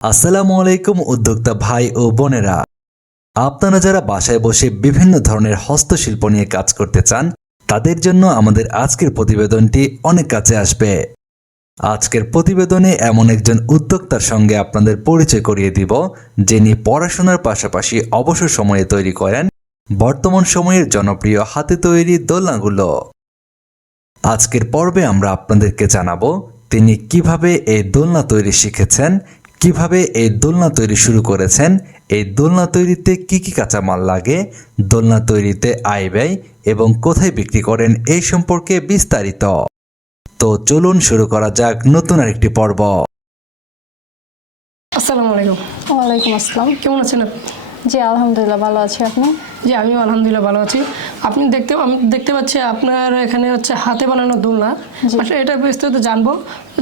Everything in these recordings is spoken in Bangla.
আসসালামু আলাইকুম, উদ্যোক্তা ভাই ও বোনেরা। আপনারা যারা বাসায় বসে বিভিন্ন ধরনের হস্তশিল্প নিয়ে কাজ করতে চান, তাদের জন্য আমাদের আজকের প্রতিবেদনটি অনেক কাছে আসবে। আজকের প্রতিবেদনে এমন একজন উদ্যোক্তার সঙ্গে আপনাদের পরিচয় করিয়ে দিব, যিনি পড়াশোনার পাশাপাশি অবসর সময়ে তৈরি করেন, বর্তমান সময়ের জনপ্রিয় হাতে তৈরি দোলনাগুলো। আজকের পর্বে আমরা আপনাদেরকে জানাব, তিনি কীভাবে এই দোলনা তৈরি শিখেছেন কীভাবে এই দোলনা তৈরি শুরু করেছেন? এই দোলনা তৈরিতে কি কি কাঁচামাল লাগে? দোলনা তৈরিতে আয় ব্যয় এবং কোথায় বিক্রি করেন এই সম্পর্কে বিস্তারিত। তো চলুন শুরু করা যাক নতুন আরেকটি পর্ব। আসসালামু আলাইকুম। ওয়ালাইকুম আসসালাম। কেমন আছেন আপনি? জি আলহামদুলিল্লাহ ভালো আছি। আপনি? জি আমিও আলহামদুলিল্লাহ ভালো আছি। আপনি দেখতে আমি দেখতে পাচ্ছি আপনার এখানে হচ্ছে হাতে বানানো দোলনা। জি। এটা বিস্তারিত জানব।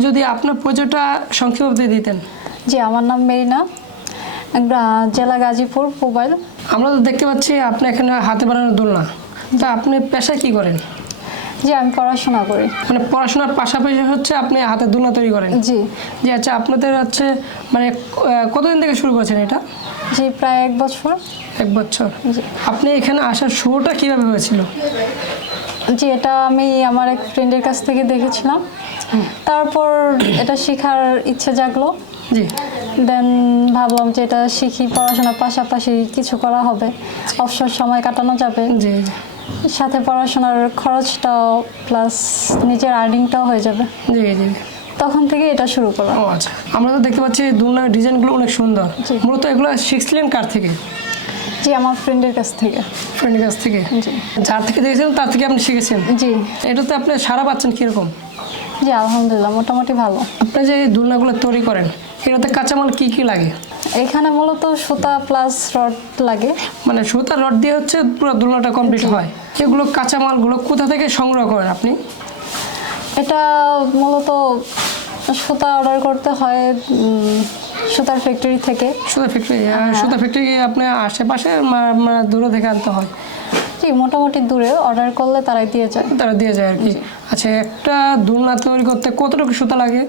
যদি আপনার পরিচয়টা সংক্ষেপে দিতেন। জি আমার নাম মেরিনা। জেলা গাজীপুর মোবাইল আমরা তো দেখতে পাচ্ছি আপনি এখানে হাতে বানানো দোলনা। তা আপনি পেশায় কি করেন? জি আমি পড়াশোনা করি। মানে পড়াশোনার পাশাপাশি হচ্ছে আপনি হাতে দোলনা তৈরি করেন? জি। জি আচ্ছা আপনাদের হচ্ছে মানে কতদিন থেকে শুরু করেছেন এটা? জি প্রায় এক বছর। এক বছর। আপনি এখানে আসার শুরুটা কীভাবে হয়েছিল? জি এটা আমি আমার এক ফ্রেন্ডের কাছ থেকে দেখেছিলাম। তারপর এটা শেখার ইচ্ছে জাগলো। জি। দেন ভাবলাম যে এটা শিখি পড়াশোনার পাশাপাশি কিছু করা হবে। অবসর সময় কাটানো যাবে। জি। সাথে পড়াশোনার খরচটাও প্লাস নিজের আর্নিংটাও হয়ে যাবে। জি জি। তখন থেকে এটা শুরু করলাম। ও আচ্ছা আমরা তো দেখতে পাচ্ছি দুলনার ডিজাইনগুলো অনেক সুন্দর। মূলত এগুলো শিখছিলেন কার থেকে? জি আমার ফ্রেন্ডের কাছ থেকে। ফ্রেন্ডের কাছ থেকে? জি। যার থেকে দেখেছেন তার থেকে আপনি শিখেছেন? জি। এটাতে আপনি সারা পাচ্ছেন কীরকম? জি আলহামদুলিল্লাহ মোটামুটি ভালো। আপনি যে দুলনাগুলো তৈরি করেন এটাতে কাঁচামাল কী কী লাগে? এখানে মূলত সুতা প্লাস রড লাগে। মানে সুতা রড দিয়ে হচ্ছে পুরো দুলনাটা কমপ্লিট হয়। এগুলো কাঁচামালগুলো কোথা থেকে সংগ্রহ করেন আপনি? এটা মূলত সুতা অর্ডার করতে হয় সুতার ফ্যাক্টরি থেকে। সুতা ফ্যাক্টরি সুতা ফ্যাক্টরি আপনি আশেপাশে মানে দূরে থেকে আনতে হয়। জি মোটামুটি দূরে অর্ডার করলে তারাই দিয়ে যায়। তারা দিয়ে যায় আর কি। আচ্ছা একটা দুলনা তৈরি করতে কতটুকু সুতা লাগে?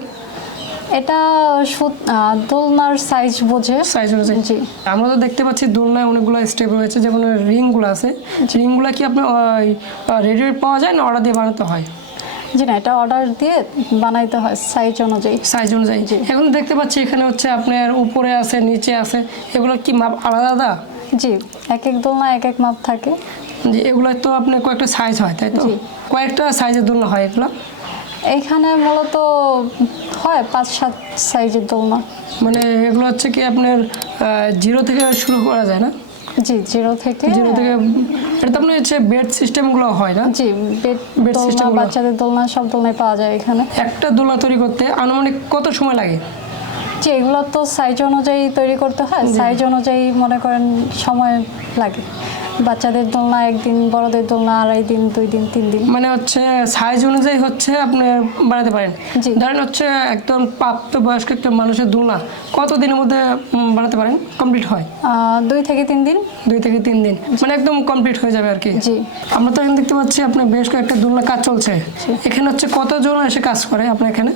এটা দোলনার সাইজ বোঝে। সাইজ অনুযায়ী জি। আমরা তো দেখতে পাচ্ছি দোলনায় অনেকগুলো স্টেপ রয়েছে যেমন রিংগুলো আছে। রিংগুলো কি আপনি রেডিমেড পাওয়া যায় না অর্ডার দিয়ে বানাতে হয়? জি না এটা অর্ডার দিয়ে বানাইতে হয় সাইজ অনুযায়ী। সাইজ অনুযায়ী। এখন দেখতে পাচ্ছি এখানে হচ্ছে আপনার উপরে আছে নিচে আছে এগুলো কি মাপ আলাদা? আলাদা জি এক এক দোলনা এক এক মাপ থাকে। যে এগুলো তো আপনার কয়েকটা সাইজ হয় তাই তো? জি। কয়েকটা সাইজের দোলনা হয় এগুলো? এইখানে মূলত হয় পাঁচ সাত সাইজের দোলনা মানে এগুলো হচ্ছে কি আপনার জিরো থেকে শুরু করা যায় না? জি জিরো থেকে জিরো থেকে এটা তো হচ্ছে বেড সিস্টেমগুলো হয় না? জি বেড system গুলো। বাচ্চাদের দোলনা সব দোলনায় পাওয়া যায় এখানে। একটা দোলনা তৈরি করতে আনুমানিক কত সময় লাগে? জি এগুলো তো সাইজ অনুযায়ী তৈরি করতে হয়। সাইজ অনুযায়ী মনে করেন সময় লাগে। বাচ্চাদের দোলনা একদিন বড়দের দোলনা আড়াই দিন দুই দিন তিন দিন। মানে হচ্ছে সাইজ অনুযায়ী হচ্ছে আপনি বাড়াতে পারেন। ধরেন হচ্ছে একদম প্রাপ্ত বয়স্ক একটা মানুষের দোলনা কত দিনের মধ্যে বাড়াতে পারেন? কমপ্লিট হয়? দুই থেকে তিন দিন। দুই থেকে তিন দিন। মানে একদম কমপ্লিট হয়ে যাবে আর কি জি। আমরা তো এখানে দেখতে পাচ্ছি আপনার বেশ কয়েকটা দোলনা কাজ চলছে। এখানে হচ্ছে কতজন এসে কাজ করে আপনার এখানে?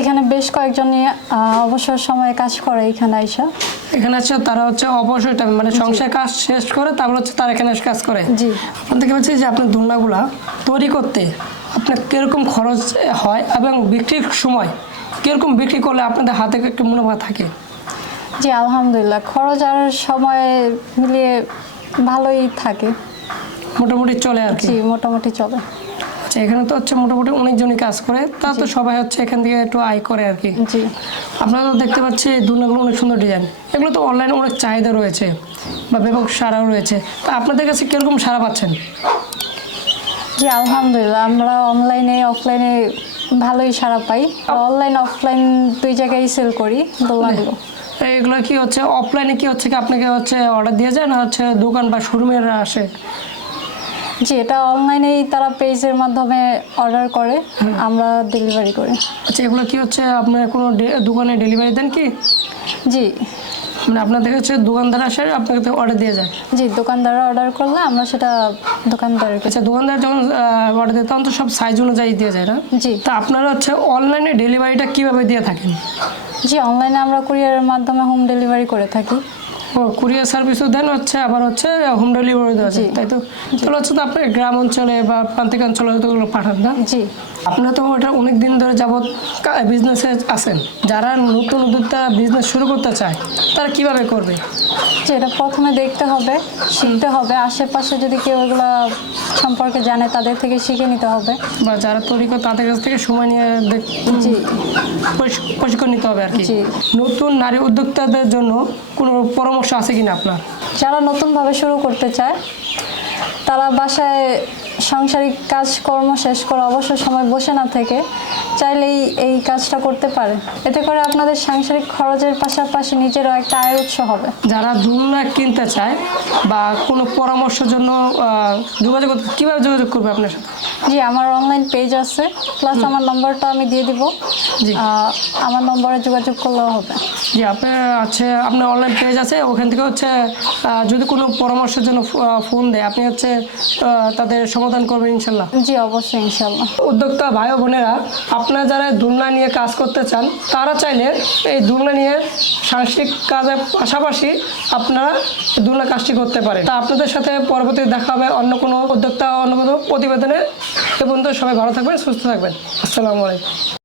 এখানে বেশ কয়েকজন নিয়ে অবসর সময়ে কাজ করে এখানে আইসা এখানে হচ্ছে তারা হচ্ছে অবসর টাইম মানে সংসার কাজ শেষ করে তারপর হচ্ছে তারা এখানে কাজ করে। জি। আপনার দেখতে পাচ্ছি যে আপনার দোলনাগুলা তৈরি করতে আপনার কীরকম খরচ হয় এবং বিক্রির সময় কীরকম বিক্রি করলে আপনাদের হাতে একটু মুনাফা থাকে? জি আলহামদুলিল্লাহ। খরচ আর সময় মিলিয়ে ভালোই থাকে। মোটামুটি চলে আর কি? জি মোটামুটি চলে। আচ্ছা এখানে তো হচ্ছে মোটামুটি অনেকজনই কাজ করে। তা তো সবাই হচ্ছে এখান থেকে একটু আয় করে আর কি। জি। আপনারা তো দেখতে পাচ্ছি দুলনাগুলো অনেক সুন্দর ডিজাইন এগুলো তো অনলাইনে অনেক চাহিদা রয়েছে বা ব্যাপক সারাও রয়েছে। তা আপনাদের কাছে কীরকম সারা পাচ্ছেন? জি আলহামদুলিল্লাহ আমরা অনলাইনে অফলাইনে ভালোই সারা পাই। অনলাইন অফলাইন দুই জায়গায় সেল করি দোলনাগুলো। এগুলো কি হচ্ছে অফলাইনে কি হচ্ছে কি আপনাকে হচ্ছে অর্ডার দিয়ে যায় না হচ্ছে দোকান বা শোরুমের আসে? জি এটা অনলাইনেই তারা পেজের মাধ্যমে অর্ডার করে আমরা ডেলিভারি করি। আচ্ছা এগুলো কি হচ্ছে আপনার কোনো দোকানে ডেলিভারি দেন কি? জি। মানে আপনাদের হচ্ছে দোকানদার আসে আপনাকে অর্ডার দিয়ে যায়। জি দোকানদাররা অর্ডার করলে আমরা সেটা দোকানদারকে আচ্ছা দোকানদার যখন অর্ডার দেয় তখন তো সব সাইজ অনুযায়ী দিয়ে যায় না? জি। তা আপনারা হচ্ছে অনলাইনে ডেলিভারিটা কীভাবে দিয়ে থাকেন? জি অনলাইনে আমরা কুরিয়ারের মাধ্যমে হোম ডেলিভারি করে থাকি। ও কুরিয়ার সার্ভিসও দেন হচ্ছে আবার হচ্ছে হোম ডেলিভারি দেওয়া যায়। তাই তো? তাহলে হচ্ছে তো আপনি গ্রাম অঞ্চলে বা প্রান্তিক অঞ্চলে তো ওগুলো পাঠান না? জি। আপনারা তো ওটা অনেক দিন ধরে যাবৎ বিজনেসে আছেন। যারা নতুন উদ্যোক্তা বিজনেস শুরু করতে চায় তারা কীভাবে করবে? এটা প্রথমে দেখতে হবে শিখতে হবে। আশেপাশে যদি কেউ এগুলো সম্পর্কে জানে তাদের থেকে শিখে নিতে হবে। বা যারা তৈরি করে তাদের কাছ থেকে সময় নিয়ে জি। প্রশিক্ষণ নিতে হবে আর কি। নতুন নারী উদ্যোক্তাদের জন্য কোনো পরামর্শ আছে কিনা আপনার? যারা নতুনভাবে শুরু করতে চায় তারা বাসায় সাংসারিক কাজকর্ম শেষ করে অবসর সময় বসে না থেকে চাইলেই এই কাজটা করতে পারে। এতে করে আপনাদের সাংসারিক খরচের পাশাপাশি নিজেরও একটা আয়ের উৎস হবে। যারা দুলনা কিনতে চায় বা কোনো পরামর্শের জন্য যোগাযোগ কীভাবে যোগাযোগ করবে আপনার সাথে? জি আমার অনলাইন পেজ আছে। প্লাস আমার নম্বরটা আমি দিয়ে দিব। জি। আমার নম্বরে যোগাযোগ করলেও হবে। যে আপনার আছে আপনার অনলাইন পেজ আছে ওখান থেকে হচ্ছে যদি কোনো পরামর্শের জন্য ফোন দেয় আপনি হচ্ছে তাদের সমাধান করবেন ইনশাল্লাহ? জি অবশ্যই ইনশাল্লাহ। উদ্যোক্তা ভাই বোনেরা আপনারা যারা দুলনা নিয়ে কাজ করতে চান তারা চাইলে এই দুলনা নিয়ে সাংস্কৃতিক কাজের পাশাপাশি আপনারা দুলনা কাজটি করতে পারে তা আপনাদের সাথে পরবর্তী দেখা হবে অন্য কোনো উদ্যোক্তা অন্য কোনো প্রতিবেদনে। এ পর্যন্ত সবাই ভালো থাকবেন সুস্থ থাকবেন। আসসালামু আলাইকুম।